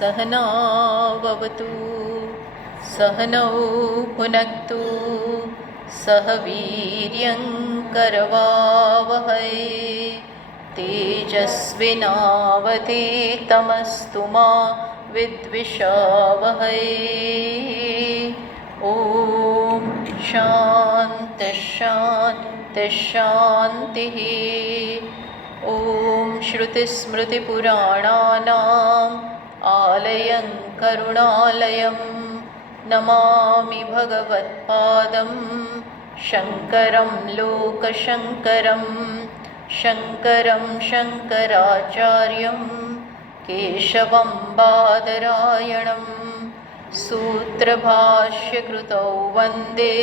सहनाववतु सहनौ भुनक्तु सह वीर्यङ्करवावहै तेजस्विनावधीतमस्तु मा विद्विषावहै। ॐ शान्तिः। ॐ श्रुतिस्मृतिपुराणानाम् आलयं करुणालयं नमामि भगवत्पादं शङ्करं लोकशङ्करं शङ्कराचार्यं केशवं बादरायणं सूत्रभाष्यकृतौ वन्दे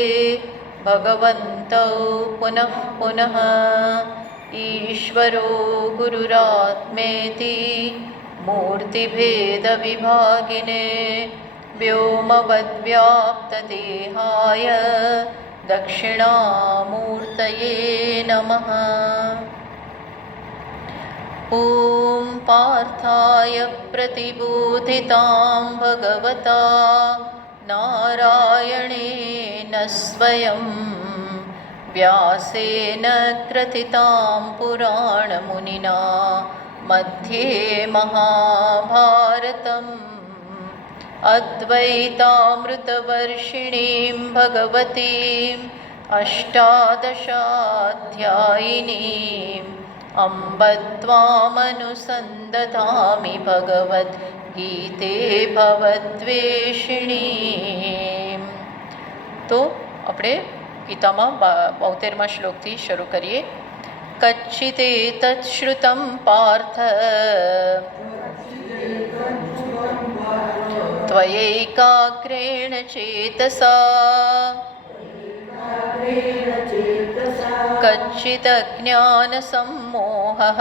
भगवन्तौ पुनः पुनः। ईश्वरो गुरुरात्मेति मूर्तिभेदविभागिने व्योमवद्व्याप्तदेहाय दक्षिणामूर्तये नमः। ॐ पार्थाय प्रतिबोधितां भगवता नारायणेन स्वयं व्यासेन ग्रथितां पुराणमुनिना मध्ये महाभारतम् अद्वैतामृतवर्षिणीं भगवतीम् अष्टादशाध्यायिनीम् अम्ब त्वामनुसन्दधामि भगवद्गीते भवद्वेषिणीम्। तो આપણે ગીતામાં 72મા શ્લોકથી શરૂ કરીએ। કચ્છિતેતચ્શ્રુतं પાર્થ त्वयैकाग्रेण चेतसा कच्चिदज्ञानसम्मोहः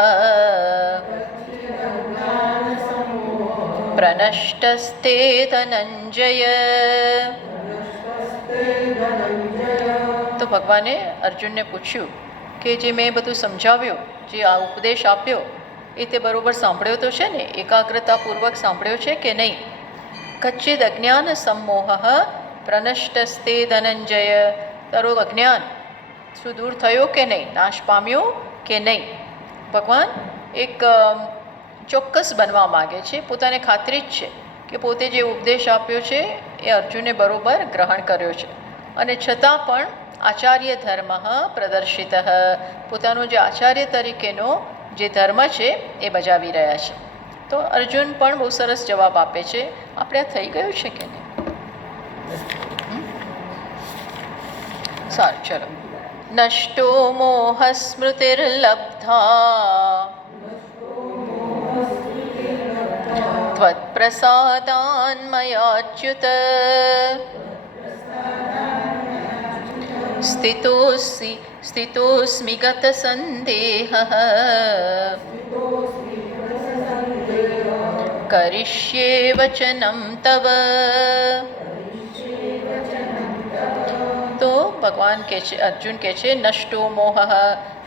प्रनष्टस्ते धनंजय। તો ભગવાને અર્જુનને પૂછ્યું કે જે મેં બધું સમજાવ્યું, જે આ ઉપદેશ આપ્યો એ તે બરોબર સાંભળ્યો તો છે ને? એકાગ્રતાપૂર્વક સાંભળ્યો છે કે નહીં? કચ્ચિદ અજ્ઞાન સમમોહ પ્રનષ્ટસ્તે ધનંજય, તારો અજ્ઞાન શું દૂર થયો કે નહીં, નાશ પામ્યો કે નહીં? ભગવાન એક ચોક્કસ બનવા માગે છે, પોતાને ખાતરી જ છે કે પોતે જે ઉપદેશ આપ્યો છે એ અર્જુને બરોબર ગ્રહણ કર્યો છે, અને છતાં પણ આચાર્ય ધર્મ પ્રદર્શિત, પોતાનો જે આચાર્ય તરીકેનો જે ધર્મ છે એ બજાવી રહ્યા છે। તો અર્જુન પણ બહુ સરસ જવાબ આપે છે, આપણે આ થઈ ગયું છે કે નહીં? સારું, ચલો। નષ્ટો મોહ સ્મૃતિર્લબ્ધા ત્વત્પ્રસાદાન્મયાચ્યુત સ્થિતોऽસ્મિ ગતસંદેહઃ કરિષ્યે વચનં તવ। તો ભગવાન કહે છે, અર્જુન કહે છે, નષ્ટો મોહ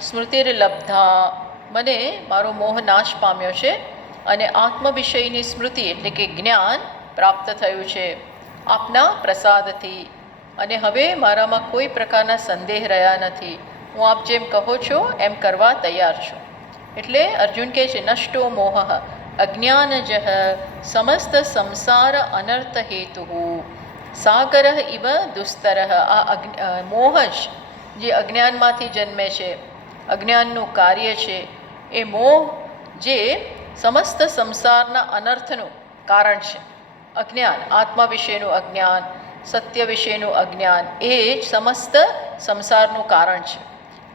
સ્મૃતિર્લબ્ધા, મને મારો મોહ નાશ પામ્યો છે અને આત્મ વિષયની સ્મૃતિ એટલે કે જ્ઞાન પ્રાપ્ત થયું છે આપના પ્રસાદથી, અને હવે મારામાં કોઈ પ્રકારના સંદેહ રહ્યા નથી, હું આપ જેમ કહો છો એમ કરવા તૈયાર છું। એટલે અર્જુન કહે છે, નષ્ટો મોહ અજ્ઞાનજઃ સમસ્ત સંસાર અનર્થ હેતુ સાગર ઇવ દુસ્તર। આ મોહ જ જે અજ્ઞાનમાંથી જન્મે છે, અજ્ઞાનનું કાર્ય છે, એ મોહ જે સમસ્ત સંસારના અનર્થનું કારણ છે। અજ્ઞાન, આત્મા વિશેનું અજ્ઞાન, સત્ય વિશેનું અજ્ઞાન, એ જ સમસ્ત સંસારનું કારણ છે,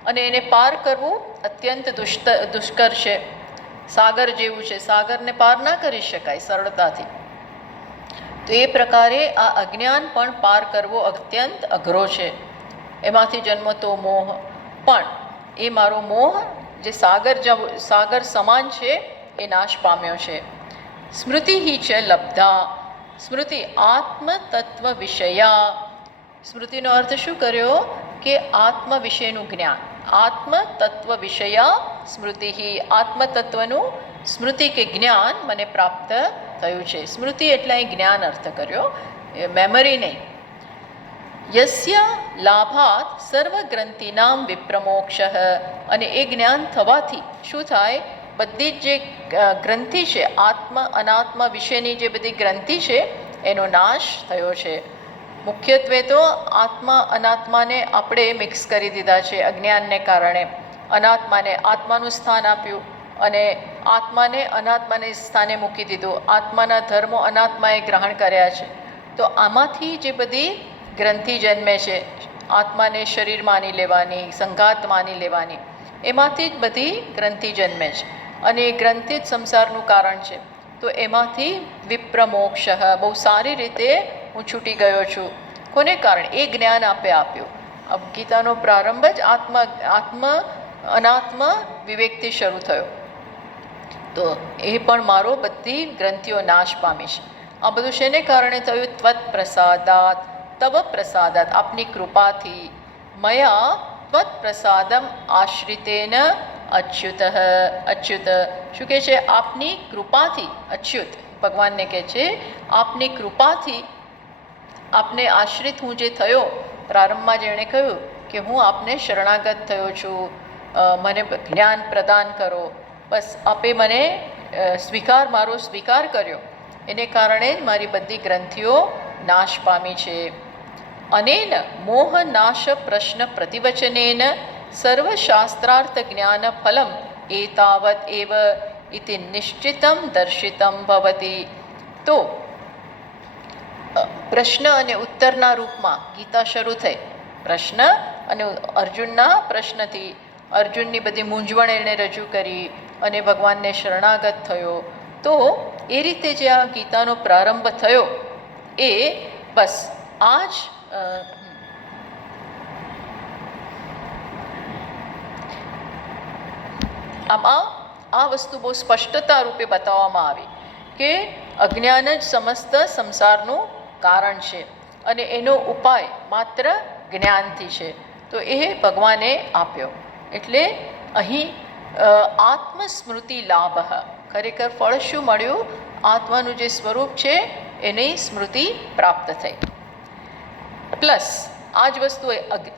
અને એને પાર કરવું અત્યંત દુષ્કર છે। સાગર જેવું છે, સાગરને પાર ના કરી શકાય સરળતાથી, તો એ પ્રકારે આ અજ્ઞાન પણ પાર કરવો અત્યંત અઘરો છે। એમાંથી જન્મતો મોહ, પણ એ મારો મોહ જે સાગર સમાન છે એ નાશ પામ્યો છે। સ્મૃતિ ચ લબ્ધા, સ્મૃતિ આત્મતત્વ વિષયા, સ્મૃતિનો અર્થ શું કર્યો કે આત્મ વિશેનું જ્ઞાન, આત્મતત્વ વિષયા સ્મૃતિ, આત્મતત્વનું સ્મૃતિ કે જ્ઞાન મને પ્રાપ્ત થયું છે. સ્મૃતિ એટલે અહીં જ્ઞાન અર્થ કર્યો, મેમરી નહીં. યસ્ય લાભાત સર્વગ્રંથિનામ વિપ્રમોક્ષ, અને એ જ્ઞાન થવાથી શું થાય? બધી જ જે ગ્રંથિ છે, આત્મ અનાત્મ વિશેની જે બધી ગ્રંથિ છે એનો નાશ થયો છે. મુખ્યત્વે તો આત્મા અનાત્માને આપણે મિક્સ કરી દીધા છે અજ્ઞાનને કારણે. અનાત્માને આત્માનું સ્થાન આપ્યું અને આત્માને અનાત્માને સ્થાને મૂકી દીધું. આત્માના ધર્મો અનાત્માએ ગ્રહણ કર્યા છે. તો આમાંથી જે બધી ગ્રંથિ જન્મે છે, આત્માને શરીર માની લેવાની, સંઘાત માની લેવાની, એમાંથી જ બધી ગ્રંથિ જન્મે છે અને એ ગ્રંથિ જ સંસારનું કારણ છે. તો એમાંથી વિપ્રમોક્ષ, બહુ સારી રીતે હું છૂટી ગયો છું. કોને કારણે? એ જ્ઞાન આપ્યું. ગીતાનો પ્રારંભ જ આત્મ અનાત્મ વિવેકથી શરૂ થયો. તો એ પણ મારો બધી ગ્રંથિઓ નાશ પામી છે. આ બધું શેને કારણે થયું? ત્વત પ્રસાદાત, તવ પ્રસાદાત, આપની કૃપાથી. મયા ત્વત પ્રસાદમ આશ્રિતેન અચ્યુત. અચ્યુત શું કહે છે? આપની કૃપાથી. અચ્યુત ભગવાનને કહે છે, આપની કૃપાથી આપને આશ્રિત હું જે થયો. પ્રારંભમાં જેણે કહ્યું કે હું આપને શરણાગત થયો છું, મને જ્ઞાન પ્રદાન કરો. બસ આપે મને મારો સ્વીકાર કર્યો, એને કારણે જ મારી બધી ગ્રંથિઓ નાશ પામી છે. અનેન મોહ નાશ પ્રશ્ન પ્રતિવચનેન સર્વશાસ્ત્રાર્થ જ્ઞાન ફલમ એતાવત એવ ઇતિ નિશ્ચિતમ દર્શિતમ ભવતી. તો પ્રશ્ન અને ઉત્તરના રૂપમાં ગીતા શરૂ થઈ. પ્રશ્ન અને અર્જુનના પ્રશ્નથી અર્જુનની બધી મૂંઝવણ એણે રજૂ કરી અને ભગવાનને શરણાગત થયો. તો એ રીતે જે આ ગીતાનો પ્રારંભ થયો એ બસ આ જ આમાં આ વસ્તુ બહુ સ્પષ્ટતા રૂપે બતાવવામાં આવી કે અજ્ઞાન જ સમસ્ત સંસારનું કારણ છે અને એનો ઉપાય માત્ર જ્ઞાનથી છે. તો એ ભગવાને આપ્યો. એટલે અહીં આત્મસ્મૃતિ લાભ, ખરેખર ફળ શું મળ્યું? આત્માનું જે સ્વરૂપ છે એની સ્મૃતિ પ્રાપ્ત થઈ. પ્લસ આ જ વસ્તુ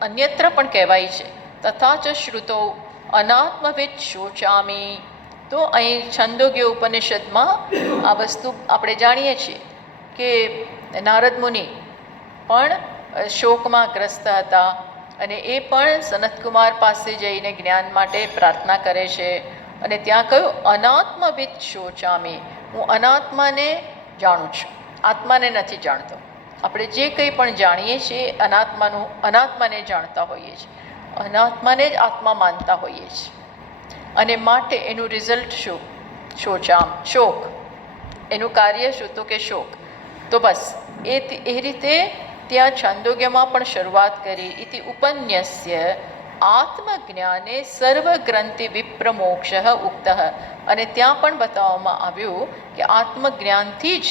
અન્યત્ર પણ કહેવાય છે, તથા ચ શ્રુતો અનાત્મવિદ શોચામી. તો અહીં છંદોગ્ય ઉપનિષદમાં આ વસ્તુ આપણે જાણીએ છીએ કે નારદ મુનિ પણ શોકમાં ગ્રસ્ત હતા અને એ પણ સનતકુમાર પાસે જઈને જ્ઞાન માટે પ્રાર્થના કરે છે. અને ત્યાં કહ્યું અનાત્મવિદ શોચામી, હું અનાત્માને જાણું છું, આત્માને નથી જાણતો. આપણે જે કંઈ પણ જાણીએ છીએ અનાત્માને જાણતા હોઈએ છીએ, અનાત્માને જ આત્મા માનતા હોઈએ છીએ. અને માટે એનું રિઝલ્ટ શું? શોક. એનું કાર્ય શું? તો કે શોક. તો બસ એ રીતે ત્યાં છાંદોગ્યમાં પણ શરૂઆત કરી. ઇતિ ઉપન્યસ્ય આત્મજ્ઞાને સર્વગ્રંથિ વિપ્રમોક્ષ ઉક્ત. અને ત્યાં પણ બતાવવામાં આવ્યું કે આત્મજ્ઞાનથી જ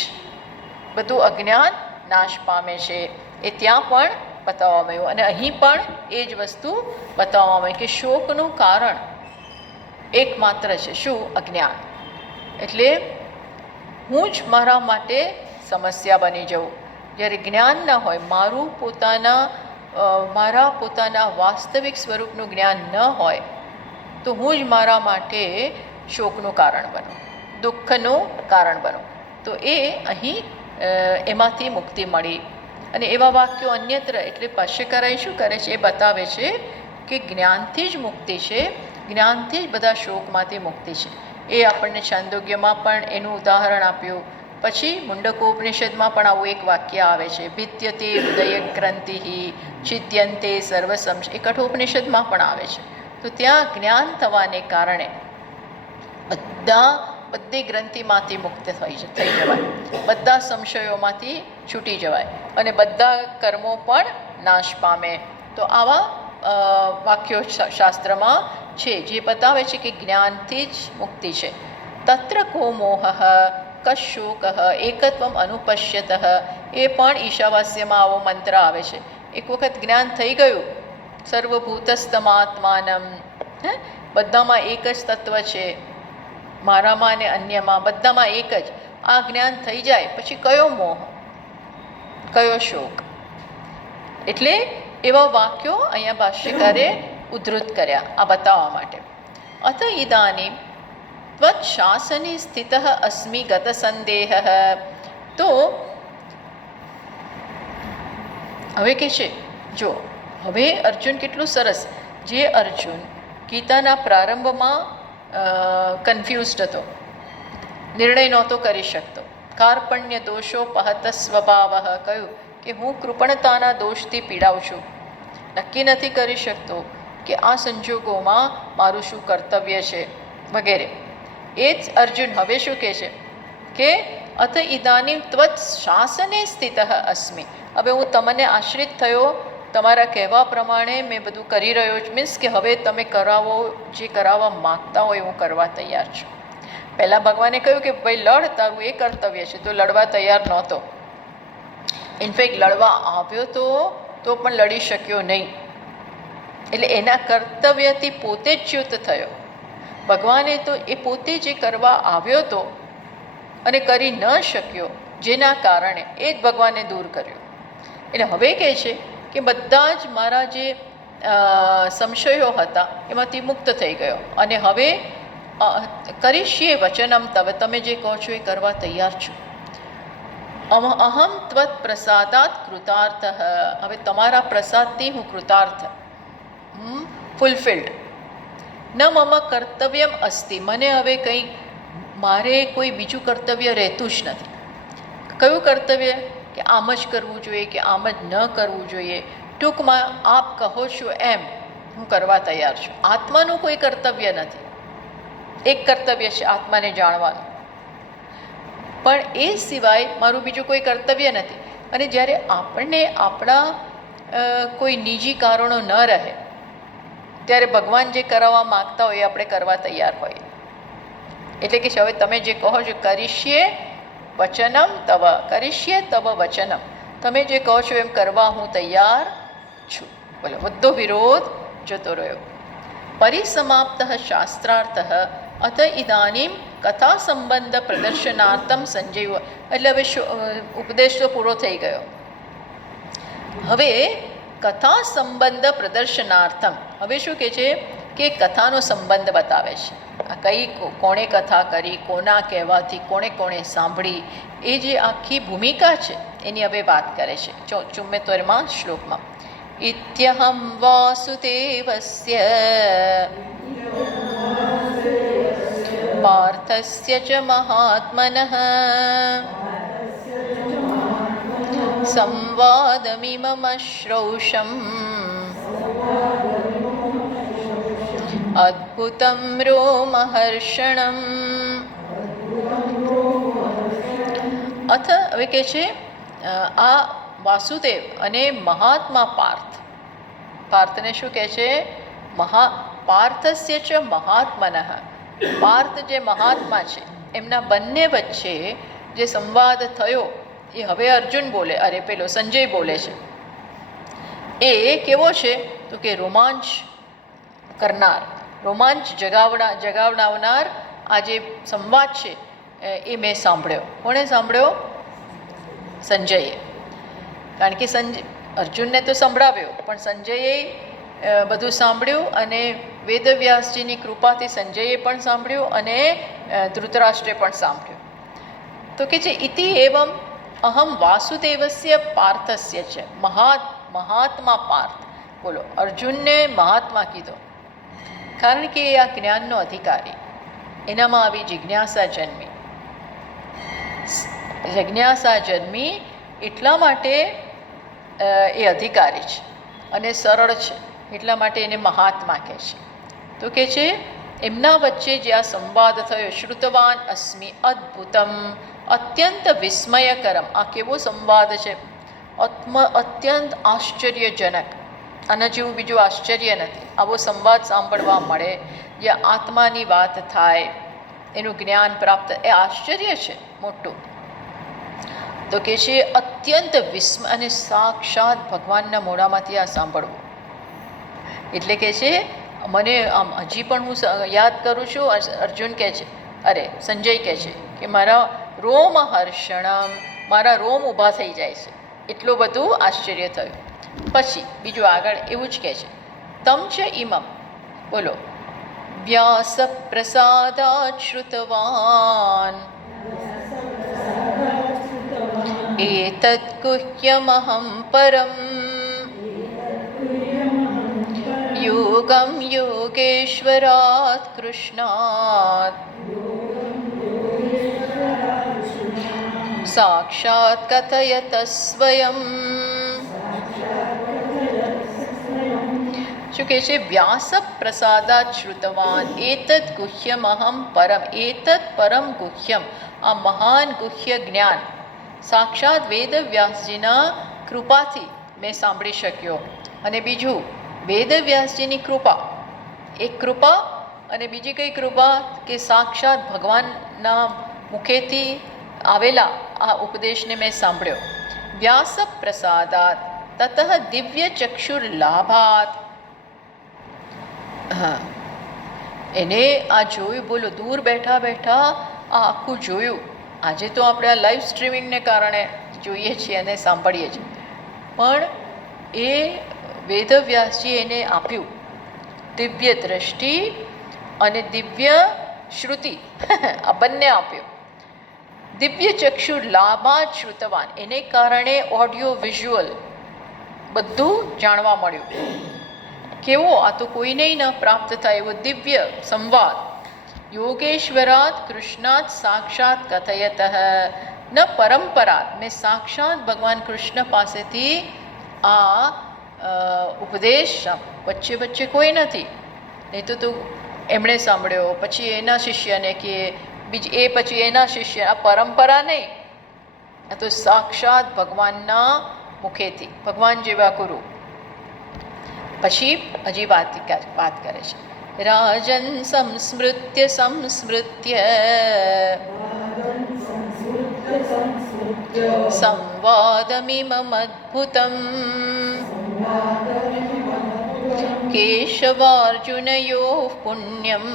બધું અજ્ઞાન નાશ પામે છે. એ ત્યાં પણ બતાવવામાં આવ્યું અને અહીં પણ એ જ વસ્તુ બતાવવામાં આવી કે શોકનું કારણ એકમાત્ર છે. શું? અજ્ઞાન. એટલે હું જ મારા માટે સમસ્યા બની જાઉં. જ્યારે જ્ઞાન ન હોય, મારા પોતાના વાસ્તવિક સ્વરૂપનું જ્ઞાન ન હોય તો હું જ મારા માટે શોકનું કારણ બનું, દુઃખનું કારણ બનું. તો એ અહીં એમાંથી મુક્તિ મળી. અને એવા વાક્યો અન્યત્ર, એટલે ભાષ્યકારાએ શું કરે છે? એ બતાવે છે કે જ્ઞાનથી જ મુક્તિ છે, જ્ઞાનથી જ બધા શોકમાંથી મુક્તિ છે. એ આપણને છાંદોગ્યમાં પણ એનું ઉદાહરણ આપ્યું. પછી મુંડકોપનિષદમાં પણ આવું એક વાક્ય આવે છે, ભિત્યતે હૃદય ગ્રંથિ છિદ્યંતે સર્વ સંશય. એ કઠોપનિષદમાં પણ આવે છે. તો ત્યાં જ્ઞાન થવાને કારણે બધી ગ્રંથિમાંથી મુક્ત થઈ જવાય, બધા સંશયોમાંથી છૂટી જવાય અને બધા કર્મો પણ નાશ પામે. તો આવા વાક્યો શાસ્ત્રમાં છે જે બતાવે છે કે જ્ઞાનથી જ મુક્તિ છે. તત્ર કો મોહ કશોક એકત્વમ અનુપશ્યત. એ પણ ઈશાવાસ્યમાં આવો મંત્ર આવે છે. એક વખત જ્ઞાન થઈ ગયું, સર્વભૂતસ્તમાત્માનમ, બધામાં એક જ તત્વ છે, મારામાં અને અન્યમાં બધામાં એક જ. આ જ્ઞાન થઈ જાય પછી કયો મોહ, કયો શોક? એટલે એવા વાક્યો અહીંયા ભાષ્યકારે ઉદ્ધૃત કર્યા આ બતાવવા માટે. અથ ઇદાનીમ ત્વત શાસને સ્થિત અસ્મિ ગત સંદેહ. તો હવે કે છે, જો હવે અર્જુન કેટલું સરસ, જે અર્જુન ગીતાના પ્રારંભમાં કન્ફ્યુઝડ હતો, નિર્ણય નહોતો કરી શકતો, કાર્પણ્ય દોષો પહત સ્વભાવ, કહ્યું કે હું કૃપણતાના દોષથી પીડાઉં છું, નક્કી નથી કરી શકતો કે આ સંજોગોમાં મારું શું કર્તવ્ય છે વગેરે. એ જ અર્જુન હવે શું કહે છે કે અથ ઇદાનીમ ત્વત શાસને સ્થિત અસ્મિ. હવે હું તમને આશ્રિત થયો, તમારા કહેવા પ્રમાણે મેં બધું કરી રહ્યો છું. મીન્સ કે હવે તમે કરાવો, જે કરાવવા માગતા હોય હું કરવા તૈયાર છું. પહેલાં ભગવાને કહ્યું કે ભાઈ લડ, તારું એ કર્તવ્ય છે, તો લડવા તૈયાર નહોતો. ઇનફેક્ટ લડવા આવ્યો તો પણ લડી શક્યો નહીં. એટલે એના કર્તવ્યથી પોતે જ ચ્યુત થયો. ભગવાને તો એ પોતે જે કરવા આવ્યો હતો અને કરી ન શક્યો, જેના કારણે એ જ ભગવાને દૂર કર્યો. એટલે હવે કહે છે કે બધા જ મારા જે સંશયો હતા એમાંથી મુક્ત થઈ ગયો, અને હવે કરીશીએ વચનમ તવ, તમે જે કહો છો એ કરવા તૈયાર છું. અહમ ત્વત પ્રસાદાત કૃતાર્થ. હવે તમારા પ્રસાદથી હું કૃતાર્થ, ફૂલફિલ્ડ. ન મમ કર્તવ્યમ અસ્તિ, મને હવે કંઈ મારે કોઈ બીજું કર્તવ્ય રહેતું જ નથી. કયું કર્તવ્ય? કે આમ જ કરવું જોઈએ કે આમ જ ન કરવું જોઈએ. ટૂંકમાં આપ કહો છો એમ હું કરવા તૈયાર છું. આત્માનું કોઈ કર્તવ્ય નથી. એક કર્તવ્ય છે આત્માને જાણવાનું, પણ એ સિવાય મારું બીજું કોઈ કર્તવ્ય નથી. અને જ્યારે આપણને આપણા કોઈ નિજી કારણો ન રહે ત્યારે ભગવાન જે કરાવવા માગતા હોય એ આપણે કરવા તૈયાર હોઈએ. એટલે કે હવે તમે જે કહો છો કરીશીએ વચનમ તવ, કરીશીએ તવ વચનમ, તમે જે કહો છો એમ કરવા હું તૈયાર છું. બોલો, બધો વિરોધ જતો રહ્યો. પરિસમાપ્ત શાસ્ત્રાર્થ અથ ઇદાનીમ કથા સંબંધ પ્રદર્શનાર્થમ સંજય. એટલે હવે ઉપદેશ તો પૂરો થઈ ગયો. હવે કથા સંબંધ પ્રદર્શનાર્થમ, હવે શું કહે છે કે કથાનો સંબંધ બતાવે છે. આ કઈ કોણે કથા કરી, કોના કહેવાથી, કોણે કોણે સાંભળી, એ જે આખી ભૂમિકા છે એની હવે વાત કરે છે 74માં શ્લોકમાં. ઇત્યહમ વાસુદેવસ્ય પાર્થસ્ય ચ મહાત્મનઃ સંવાદમિમમ શ્રૌષમ અદ્ભુતમ રોમહર્ષણમ. અથ, હવે કહે છે આ વાસુદેવ અને મહાત્મા પાર્થ. પાર્થને શું કહે છે? પાર્થસ્ય ચ મહાત્મનઃ. પાર્થ જે મહાત્મા છે એમના બંને વચ્ચે જે સંવાદ થયો એ હવે અર્જુન બોલે, અરે પેલો સંજય બોલે છે. એ કેવો છે? તો કે રોમાંચ કરનાર, રોમાંચ જગાવનાર આ જે સંવાદ છે એ મેં સાંભળ્યો. કોણે સાંભળ્યો? સંજયે. કારણ કે અર્જુનને તો સંભળાવ્યો, પણ સંજયે બધું સાંભળ્યું, અને વેદવ્યાસજીની કૃપાથી સંજયે પણ સાંભળ્યું અને ધૃતરાષ્ટ્રે પણ સાંભળ્યું. તો કે છે ઇતિ એવમ અહમ વાસુદેવસ્ય પાર્થસ્ય છે મહાત્મા પાર્થ. બોલો, અર્જુનને મહાત્મા કીધો કારણ કે એ આ જ્ઞાનનો અધિકારી, એનામાં આવી જિજ્ઞાસા જન્મી. જિજ્ઞાસા જન્મી એટલા માટે એ અધિકારી છે અને સરળ છે, એટલા માટે એને મહાત્મા કહે છે. તો કે છે એમના વચ્ચે જે આ સંવાદ થયો, શ્રુતવાન અસ્મિ અદ્ભુતમ, અત્યંત વિસ્મયકરમ. આ કેવો સંવાદ છે! અત્યંત આશ્ચર્યજનક. આના જેવું બીજું આશ્ચર્ય નથી. આવો સંવાદ સાંભળવા મળે, જ્યાં આત્માની વાત થાય, એનું જ્ઞાન પ્રાપ્ત, એ આશ્ચર્ય છે મોટું. તો કે છે અત્યંત વિસ્મય, અને સાક્ષાત ભગવાનના મોઢામાંથી આ સાંભળવું. એટલે કે છે મને આમ હજી પણ હું યાદ કરું છું, અર્જુન કહે છે, અરે સંજય કહે છે કે મારા રોમહર્ષણમ, મારા રોમ ઊભા થઈ જાય છે, એટલું બધું આશ્ચર્ય થયું. પછી બીજું આગળ એવું જ કહે છે, તમ ચ ઇમમ, બોલો, વ્યાસ પ્રસાદાત શ્રુતવાન એતદ ગુહ્યમહં પરમ યોગમ યોગેશ્વરાત કૃષ્ણાત સાક્ષાત કથયત સ્વયં. શું કહે છે? વ્યાસ પ્રસાદાત શ્રુતવાન એતદ ગુહ્યમહં પરમ, એતદ પરમ ગુહ્યમ, આ મહાન ગુહ્ય જ્ઞાન સાક્ષાત વેદ વ્યાસજીના કૃપાથી મેં સાંભળી શક્યો. અને બીજું, વેદ વ્યાસજીની કૃપા, એક કૃપા, અને બીજી કઈ કૃપા કે સાક્ષાત ભગવાનના મુખેથી આવેલા આ ઉપદેશને મેં સાંભળ્યો. વ્યાસ પ્રસાદાત તતઃ દિવ્ય ચક્ષુર લાભાત. હા, એને આ જોયું, બોલો, દૂર બેઠા બેઠા આ આખું જોયું. આજે તો આપણે આ લાઈવ સ્ટ્રીમિંગને કારણે જોઈએ છીએ અને સાંભળીએ છીએ, પણ એ વેદવ્યાસજી એને આપ્યું દિવ્ય દ્રષ્ટિ અને દિવ્ય શ્રુતિ આ બંને આપ્યું. દિવ્ય ચક્ષુ લાભાત શ્રુતવાન, એને કારણે ઓડિયો વિઝ્યુઅલ બધું જાણવા મળ્યું. કેવો? આ તો કોઈને ન પ્રાપ્ત થાય એવો દિવ્ય સંવાદ. યોગેશ્વરાત કૃષ્ણાત સાક્ષાત કથયત ન પરંપરાત, મેં સાક્ષાત ભગવાન કૃષ્ણ પાસેથી આ ઉપદેશ, વચ્ચે વચ્ચે કોઈ નથી, નહીં તો એમણે સાંભળ્યો, પછી એના શિષ્યને કે એ પછી એના શિષ્ય, આ પરંપરા નહીં, આ તો સાક્ષાત ભગવાનના મુખેથી, ભગવાન જેવા ગુરુ. પછી હજી વાત કરે છે, રાજન સંસ્મૃત્ય સંસ્મૃત્ય સંવાદમિમમદ્ભુતમ કેશવાર્જુનયોઃ પુણ્યમ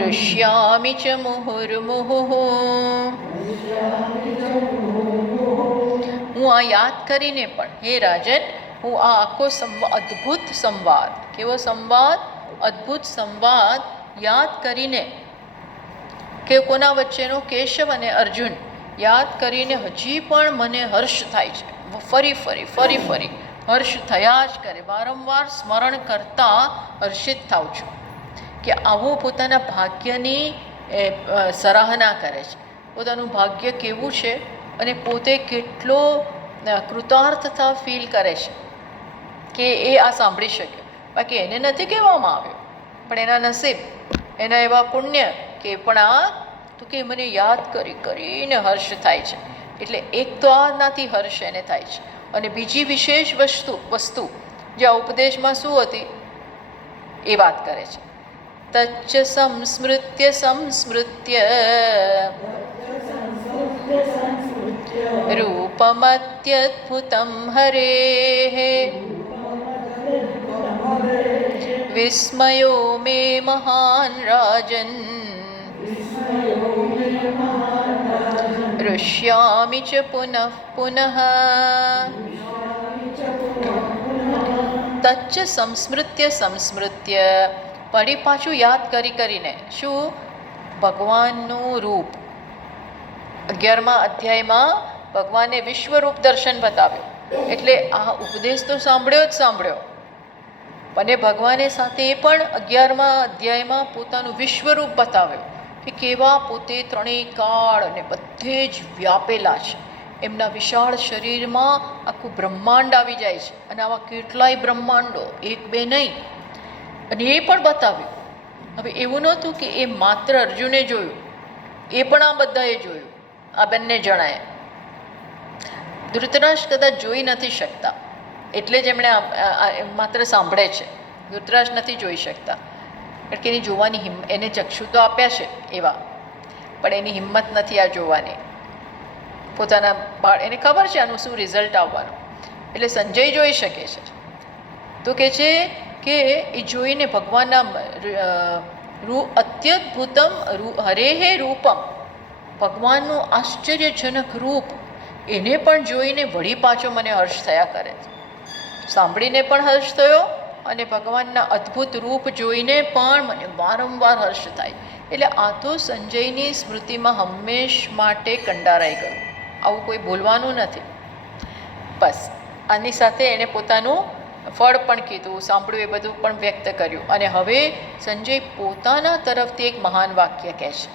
ऋष्यामि च मुहुर्मुहुः. હું આ યાદ કરીને પણ, હે રાજન, હું આ આખો અદ્ભુત સંવાદ, કેવો સંવાદ? અદ્ભુત સંવાદ યાદ કરીને, કે કોના વચ્ચેનો? કેશવ અને અર્જુન. યાદ કરીને હજી પણ મને હર્ષ થાય છે, ફરી ફરી ફરી ફરી હર્ષ થયા જ કરે, વારંવાર સ્મરણ કરતાં હર્ષિત થાઉં છું કે આવું પોતાના ભાગ્યની સરાહના કરે છે, પોતાનું ભાગ્ય કેવું છે અને પોતે કેટલો કૃતાર્થતા ફીલ કરે છે કે એ આ સાંભળી શક્યો. બાકી એને નથી કહેવામાં આવ્યું, પણ એના નસીબ, એના એવા પુણ્ય કે પણ આ તો કે મને યાદ કરી કરીને હર્ષ થાય છે. એટલે એક તો આનાથી હર્ષ એને થાય છે, અને બીજી વિશેષ વસ્તુ જે આ ઉપદેશમાં શું હતી એ વાત કરે છે. તચ્ચ સંસ્મૃત્ય સંસ્મૃત્ય રૂપમત્યદ્ભુતમ હરેઃ વિસ્મયો મે મહાન રાજન ऋष्यामि च पुनः पुनः. તચ્ચ સંસ્મૃત્ય સંસ્મૃત્ય, પડી પાછું યાદ કરી કરીને. શું? ભગવાનનું રૂપ. 11મા અધ્યાયમાં ભગવાને વિશ્વરૂપ દર્શન બતાવ્યું, એટલે આ ઉપદેશ તો સાંભળ્યો જ સાંભળ્યો, અને ભગવાને સાથે એ પણ 11મા અધ્યાયમાં પોતાનું વિશ્વરૂપ બતાવ્યું કે કેવા પોતે ત્રણેય કાળ અને બધે જ વ્યાપેલા છે. એમના વિશાળ શરીરમાં આખું બ્રહ્માંડ આવી જાય છે, અને આવા કેટલાય બ્રહ્માંડો, એક બે નહીં, અને એ પણ બતાવ્યું. હવે એવું નહોતું કે એ માત્ર અર્જુને જોયું, એ પણ આ બધાએ જોયું, આ બંને જણાએ. ધૃતરાષ્ટ્ર કદાચ જોઈ નથી શકતા, એટલે જ એમણે માત્ર સાંભળે છે. ધૃતરાષ્ટ્ર નથી જોઈ શકતા, કારણ કે એની જોવાની એને ચક્ષુ તો આપ્યા છે એવા, પણ એની હિંમત નથી આ જોવાની. પોતાના બાળ, એને ખબર છે આનું શું રિઝલ્ટ આવવાનું, એટલે સંજય જોઈ શકે છે. તો કહે છે કે એ જોઈને ભગવાનના અત્યદ્ભુતમ હરેહે રૂપમ, ભગવાનનું આશ્ચર્યજનક રૂપ, એને પણ જોઈને વળી પાછો મને હર્ષ થયા કરે છે. સાંભળીને પણ હર્ષ થયો અને ભગવાનના અદ્ભુત રૂપ જોઈને પણ મને વારંવાર હર્ષ થાય. એટલે આ તો સંજયની સ્મૃતિમાં હંમેશ માટે કંડારાઈ ગયું. આવું કોઈ બોલવાનું નથી. બસ આની સાથે એણે પોતાનું ફળ પણ કીધું, સાંભળ્યું, એ બધું પણ વ્યક્ત કર્યું. અને હવે સંજય પોતાના તરફથી એક મહાન વાક્ય કહે છે,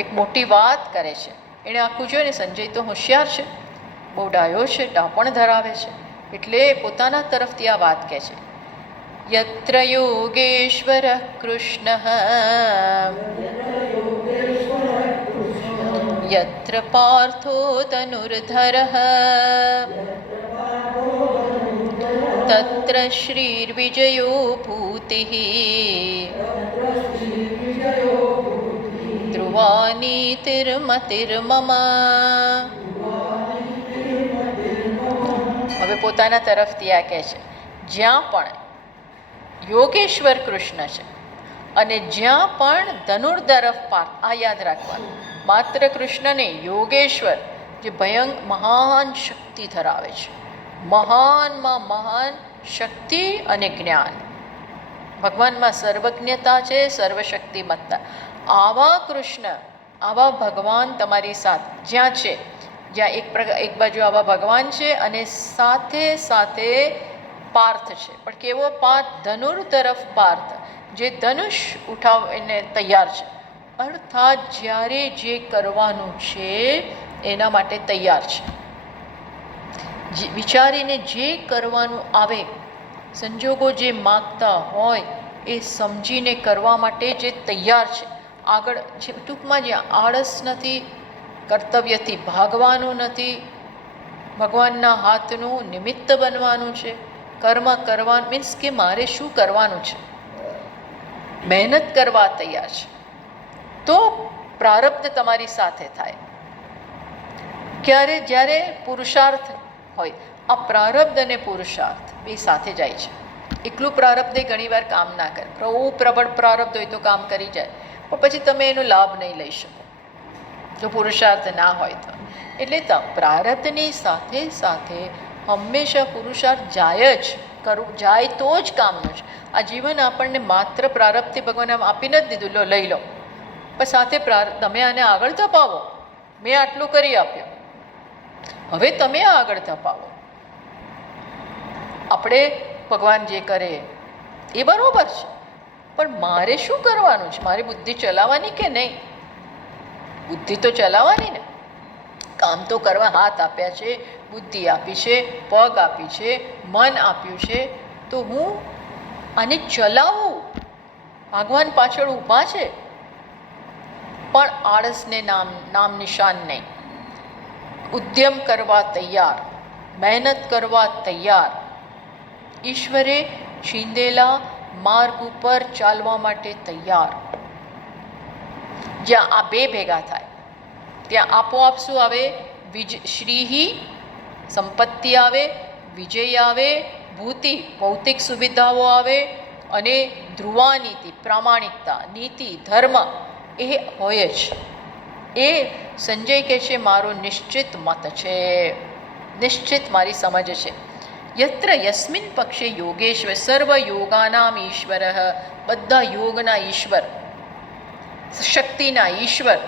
એક મોટી વાત કરે છે. એણે આખું જોયું ને, સંજય તો હોશિયાર છે, બહુ ડાયો છે, ડાપણ ધરાવે છે, એટલે પોતાના તરફથી આ વાત કહે છે. યત્ર યોગેશ્વર કૃષ્ણ યત્ર પાર્થો તનુર્ધર તત્ર શ્રીર્વિજયો ભૂતિ ધ્રુવાનીતિર્મતિર્મમ. હવે પોતાના તરફથી આ કહે છે, જ્યાં પણ યોગેશ્વર કૃષ્ણ છે અને જ્યાં પણ ધનુર્ધર પાર્થ, આ યાદ રાખવાનું, માત્ર કૃષ્ણ નહીં, યોગેશ્વર જે મહાન શક્તિ ધરાવે છે, મહાનમાં મહાન શક્તિ અને જ્ઞાન, ભગવાનમાં સર્વજ્ઞતા છે, સર્વશક્તિમત્તા. આવા કૃષ્ણ, આવા ભગવાન તમારી સાથે જ્યાં છે, જ્યાં એક બાજુ આવા ભગવાન છે અને સાથે સાથે પાર્થ છે. પણ કેવો પાર્થ? ધનુર તરફ પાર્થ, જે ધનુષ ઉઠાવીને તૈયાર છે. અર્થાત જ્યારે જે કરવાનું છે એના માટે તૈયાર છે. વિચારીને જે કરવાનું આવે, સંજોગો જે માગતા હોય એ સમજીને કરવા માટે જે તૈયાર છે. આગળ જે ટૂંકમાં જ્યાં આળસ નથી, કર્તવ્યથી ભાગવાનું નથી, ભગવાનના હાથનું નિમિત્ત બનવાનું છે, કર્મ કરવાનું, મીન્સ કે મારે શું કરવાનું છે, મહેનત કરવા તૈયાર છે, તો પ્રારબ્ધ તમારી સાથે થાય. જ્યારે પુરુષાર્થ હોય, આ પ્રારબ્ધ અને પુરુષાર્થ બે સાથે જાય છે. એકલું પ્રારબ્ધે ઘણીવાર કામ ના કરે. બહુ પ્રબળ પ્રારબ્ધ હોય તો કામ કરી જાય, પણ પછી તમે એનો લાભ નહીં લઈ શકો જો પુરુષાર્થ ના હોય તો. એટલે પ્રારબ્ધની સાથે સાથે હંમેશા પુરુષાર્થ જાય જ, કરવું જાય તો જ કામનું છે. આ જીવન આપણને માત્ર પ્રારબ્ધથી ભગવાને આપીને જ દીધું, લો લઈ લો, પણ સાથે તમે આને આગળ ધપાવો. મેં આટલું કરી આપ્યું, હવે તમે આગળ ધપાવો. આપણે ભગવાન જે કરે એ બરાબર છે, પણ મારે શું કરવાનું છે? મારી બુદ્ધિ ચલાવવાની કે નહીં? બુદ્ધિ તો ચલાવવાની ને. કામ તો કરવા હાથ આપ્યા છે, બુદ્ધિ આપી છે, પગ આપી છે, મન આપ્યું છે, તો હું આને ચલાવું. ભગવાન પાછળ ઊભા છે, પણ આળસને નામ નિશાન નહીં. ઉદ્યમ કરવા તૈયાર, મહેનત કરવા તૈયાર. ઈશ્વરે છીંદેલા માર્ગ ઉપર ચાલવા માટે તૈયાર. જ્યાં આ બે ભેગા થાય ત્યાં આપોઆપ શું આવે? શ્રીહી સંપત્તિ આવે, વિજય આવે, ભૂતિ ભૌતિક સુવિધાઓ આવે, અને ધ્રુવાનીતિ પ્રામાણિકતા, નીતિ, ધર્મ એ હોય જ. એ સંજય કહે છે મારો નિશ્ચિત મત છે, નિશ્ચિત મારી સમજ છે. યત્ર યસ્મિન પક્ષે યોગેશ્વર સર્વ યોગાનામ ઈશ્વર, બધા યોગના ઈશ્વર, શક્તિના ઈશ્વર,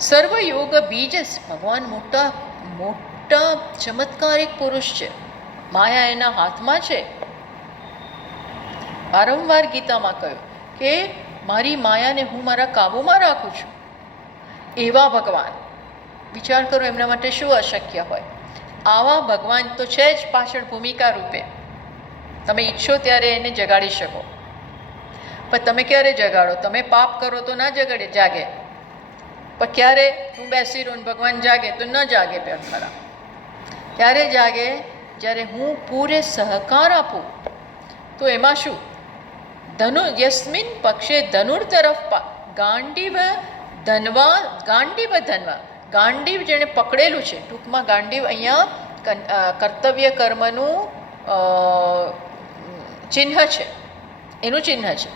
સર્વ યોગ બીજ. ભગવાન મોટા મોટા ચમત્કારિક પુરુષ છે, માયા એના હાથમાં છે. વારંવાર ગીતામાં કહ્યું કે મારી માયાને હું મારા કાબૂમાં રાખું છું. એવા ભગવાન, વિચાર કરો એમના માટે શું અશક્ય હોય. આવા ભગવાન તો છે જ પાછળ ભૂમિકા રૂપે. તમે ઈચ્છો ત્યારે એને જગાડી શકો, પણ તમે ક્યારે જગાડો? તમે પાપ કરો તો ના જાગે, પણ ક્યારે હું બેસી રહું ભગવાન જાગે તો ન જાગે. ખરા ક્યારે જાગે? જ્યારે હું પૂરે સહકાર આપું. તો એમાં શું? યસ્મિન પક્ષે ધનુર તરફ ગાંડીવ ધનવા, ગાંડીવ ધનવા, ગાંડીવ જેણે પકડેલું છે. ટૂંકમાં ગાંડીવ અહીંયા કર્તવ્ય કર્મનું ચિહ્ન છે, એનું ચિહ્ન છે.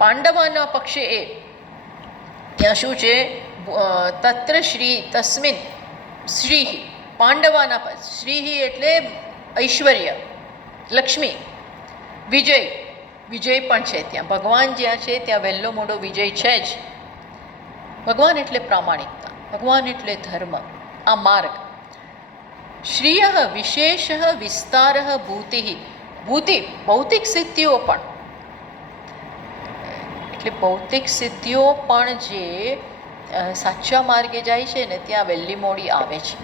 પાંડવાના પક્ષે એ ત્યાં શું છે? તત્ર શ્રી તસ્મિન શ્રી પાંડવાના શ્રી એટલે ઐશ્વર્ય, લક્ષ્મી, વિજય, વિજય પણ છે ત્યાં. ભગવાન જ્યાં છે ત્યાં વહેલો મોટો વિજય છે જ. ભગવાન એટલે પ્રામાણિકતા, ભગવાન એટલે ધર્મ, આ માર્ગ. શ્રિય વિશેષ વિસ્તાર ભૂતિ, ભૂતિ ભૌતિક સિદ્ધિઓ પણ, એટલે ભૌતિક સિદ્ધિઓ પણ જે સાચા માર્ગે જાય છે ને ત્યાં વહેલી મોડી આવે છે.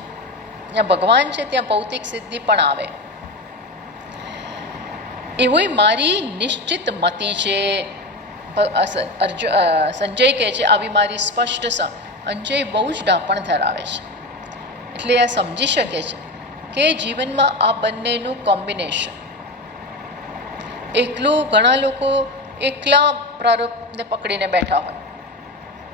જ્યાં ભગવાન છે ત્યાં ભૌતિક સિદ્ધિ પણ આવે. એવી મારી નિશ્ચિત મતિ છે. સંજય કહે છે આવી મારી સ્પષ્ટ. અંજય બહુ જ ડાપણ ધરાવે છે, એટલે આ સમજી શકે છે કે જીવનમાં આ બંનેનું કોમ્બિનેશન. એકલું ઘણા લોકો એકલા પ્રારબ્ધને પકડીને બેઠા હોય,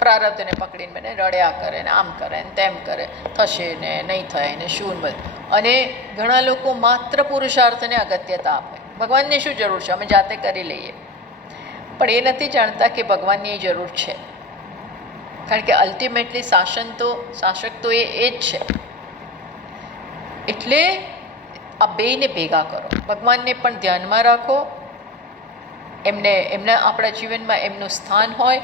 પ્રારબ્ધને પકડીને બેને રડ્યા કરે ને આમ કરે ને તેમ કરે, થશે ને નહીં થાય ને શું બધું. અને ઘણા લોકો માત્ર પુરુષાર્થને અગત્યતા આપે, ભગવાનની શું જરૂર છે, અમે જાતે કરી લઈએ. પણ એ નથી જાણતા કે ભગવાનની જરૂર છે, કારણ કે અલ્ટિમેટલી શાસક તો એ જ છે. એટલે આ બેયને ભેગા કરો, ભગવાનને પણ ધ્યાનમાં રાખો, એમના આપણા જીવનમાં એમનું સ્થાન હોય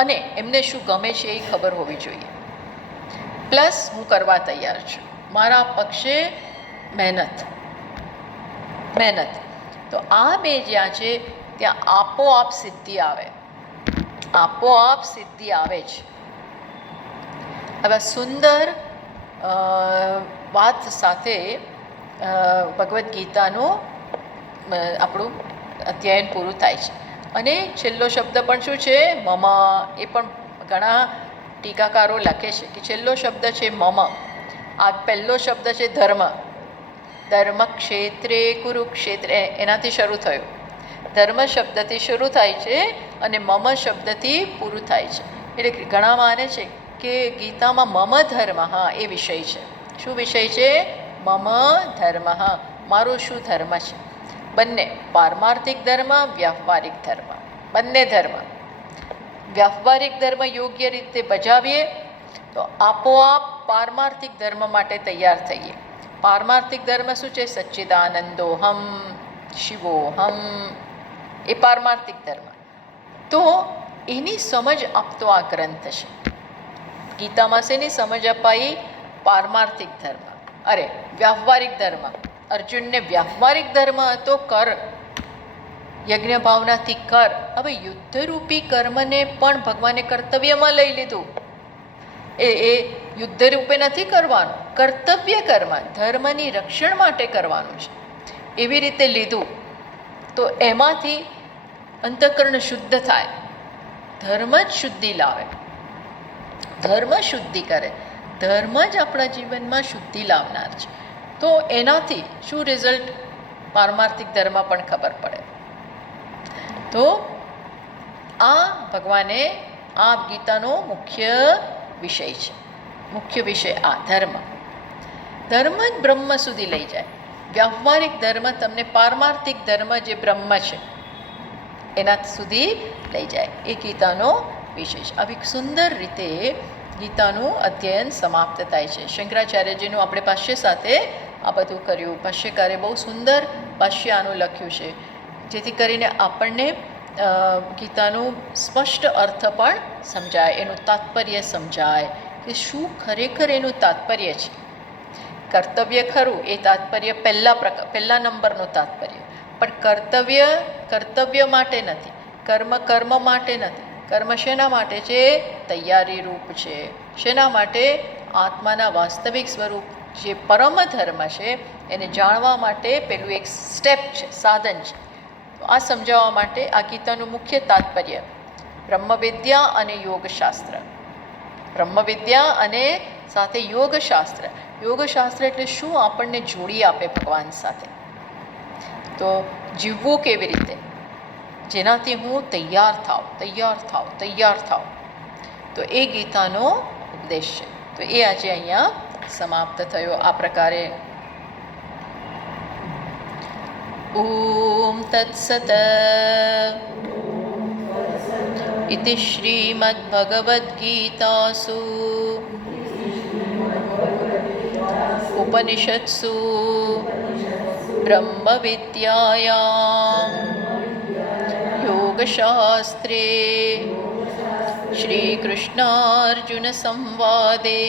અને એમને શું ગમે છે એ ખબર હોવી જોઈએ. પ્લસ હું કરવા તૈયાર છું, મારા પક્ષે મહેનત. તો આ બે જ્યાં છે ત્યાં આપોઆપ સિદ્ધિ આવે, આપોઆપ સિદ્ધિ આવે છે. હવે સુંદર વાત સાથે ભગવદ્ ગીતાનું આપણું અધ્યયન પૂરું થાય છે. અને છેલ્લો શબ્દ પણ શું છે? મમ. એ પણ ઘણા ટીકાકારો લખે છે કે છેલ્લો શબ્દ છે મમ. આ પહેલો શબ્દ છે ધર્મ. ધર્મક્ષેત્રે કુરુક્ષેત્ર એનાથી શરૂ થયું. ધર્મ શબ્દથી શરૂ થાય છે અને મમ શબ્દથી પૂરું થાય છે. એટલે ઘણા માને છે કે ગીતામાં મમ ધર્મ, હા એ વિષય છે. શું વિષય છે? મમ ધર્મ, મારો શું ધર્મ છે. બંને પારમાર્થિક ધર્મ, વ્યાવહારિક ધર્મ, બંને ધર્મ. વ્યાવહારિક ધર્મ યોગ્ય રીતે બજાવીએ તો આપોઆપ પારમાર્થિક ધર્મ માટે તૈયાર થઈએ. પારમાર્થિક ધર્મ શું છે? સચ્ચિદાનંદોહમ શિવોહમ, એ પારમાર્થિક ધર્મ. તો એની સમજ આપતો આ ગ્રંથ છે. ગીતામાં શેની સમજ અપાઈ? પારમાર્થિક ધર્મ, વ્યાવહારિક ધર્મ. અર્જુનને વ્યાવહારિક ધર્મ હતો કર, યજ્ઞ ભાવનાથી કર. હવે યુદ્ધરૂપી કર્મને પણ ભગવાને કર્તવ્યમાં લઈ લીધું. એ યુદ્ધ રૂપે નથી કરવાનું, કર્તવ્ય કર્મ ધર્મની રક્ષણ માટે કરવાનું છે, એવી રીતે લીધું. તો એમાંથી અંતઃકરણ શુદ્ધ થાય. ધર્મ જ શુદ્ધિ લાવે, ધર્મ શુદ્ધિ કરે, ધર્મ જ આપણા જીવનમાં શુદ્ધિ લાવનાર છે. તો એનાથી શું રિઝલ્ટ? પારમાર્થિક ધર્મ પણ ખબર પડે. તો આ ભગવાને આ ગીતાનો મુખ્ય વિષય છે. મુખ્ય વિષય આ ધર્મ. ધર્મ જ બ્રહ્મ સુધી લઈ જાય. વ્યાવહારિક ધર્મ તમને પારમાર્થિક ધર્મ જે બ્રહ્મ છે એના સુધી લઈ જાય. એ ગીતાનો વિષય છે. આવી સુંદર રીતે ગીતાનું અધ્યયન સમાપ્ત થાય છે. શંકરાચાર્યજીનું આપણે ભાષ્ય સાથે આ બધું કર્યું. ભાષ્યકારે બહુ સુંદર ભાષ્ય આનું લખ્યું છે, જેથી કરીને આપણને ગીતાનું સ્પષ્ટ અર્થ પણ સમજાય, એનું તાત્પર્ય સમજાય કે શું ખરેખર એનું તાત્પર્ય છે. કર્તવ્ય ખરું, એ તાત્પર્ય પહેલા નંબરનું તાત્પર્ય. પણ કર્તવ્ય માટે નથી, કર્મ માટે નથી. કર્મ શેના માટે છે? તૈયારી રૂપ છે. શેના માટે? આત્માના વાસ્તવિક સ્વરૂપ જે પરમ ધર્મ છે એને જાણવા માટે પેલું એક સ્ટેપ છે, સાધન છે. તો આ સમજાવવા માટે આ ગીતાનું મુખ્ય તાત્પર્ય બ્રહ્મવિદ્યા અને યોગશાસ્ત્ર. બ્રહ્મવિદ્યા અને સાથે યોગશાસ્ત્ર. યોગશાસ્ત્ર એટલે શું? આપણને જોડી આપે ભગવાન સાથે. તો જીવવું કેવી રીતે? જેનાથી હું તૈયાર થાવ. તો એ ગીતાનો ઉપદેશ છે. તો એ આજે અહીંયા સમાપ્ત થયો આ પ્રકારે. ઓમ તત્સત. इति श्रीमद्भगवद्गीतासु उपनिषत्सु ब्रह्मविद्यायां योगशास्त्रे श्रीकृष्णार्जुनसंवादे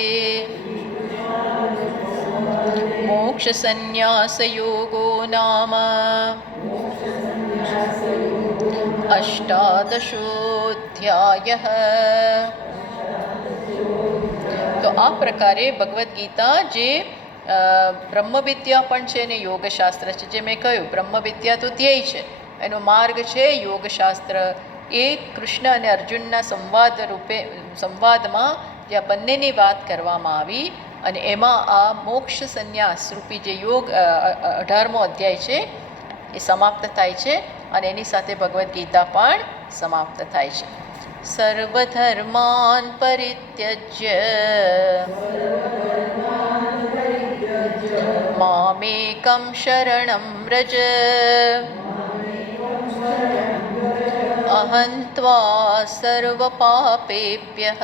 मोक्षसंन्यासयोगो नाम अष्टादशोऽध्यायः। તો આ પ્રકારે ભગવદ્ ગીતા જે બ્રહ્મવિદ્યા પણ છે ને યોગશાસ્ત્ર છે. જે મેં કહ્યું બ્રહ્મવિદ્યા તો ધ્યેય છે, એનો માર્ગ છે યોગશાસ્ત્ર. એ કૃષ્ણ અને અર્જુનના સંવાદમાં જ્યાં બંનેની વાત કરવામાં આવી અને એમાં આ મોક્ષ સંન્યાસ રૂપી જે યોગ 18મો અધ્યાય છે એ સમાપ્ત થાય છે અને એની સાથે ભગવદ્ ગીતા પણ સમાપ્ત થાય છે. સર્વધર્માન પરિત્યજ્ય મામેકં શરણં વ્રજ અહં ત્વા સર્વપાપેભ્યઃ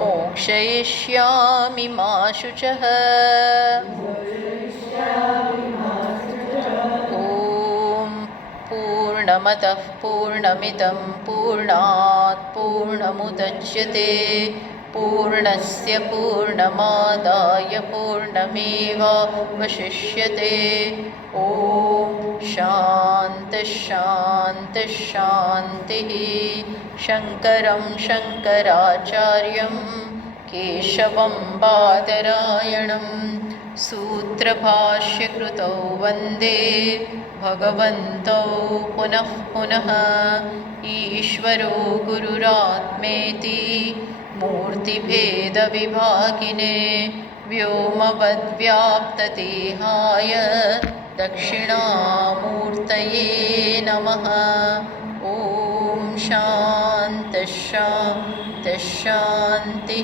મોક્ષયિષ્યામિ મા શુચઃ. ઓમ પૂર્ણમતઃ પૂર્ણમિદં પૂર્ણાત પૂર્ણમુદચ્યતે પૂર્ણસ્ય પૂર્ણમાદાય પૂર્ણમેવાવશિષ્યતે. ઓમ શાંતિ શાંતિ શાંતિ. શંકરં શંકરાચાર્યં કેશવં બાદરાયણં સૂત્રભાષ્યકૃતૌ વંદે ભગવन्तौ પુનઃ પુનઃ. ઈશ્વરો ગુરુરાત્મેતિ મૂર્તિભેદવિભાગિને વ્યોમવદ્વ્યાપ્તદેહાય દક્ષિણામૂર્તયે નમઃ. ઓમ શાંતિ શાંતિ શાંતિ.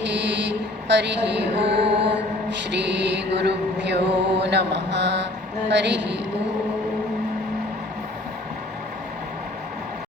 હરિ ઓમ શ્રી ગુરુભ્યો નમઃ. હરિ ઓમ.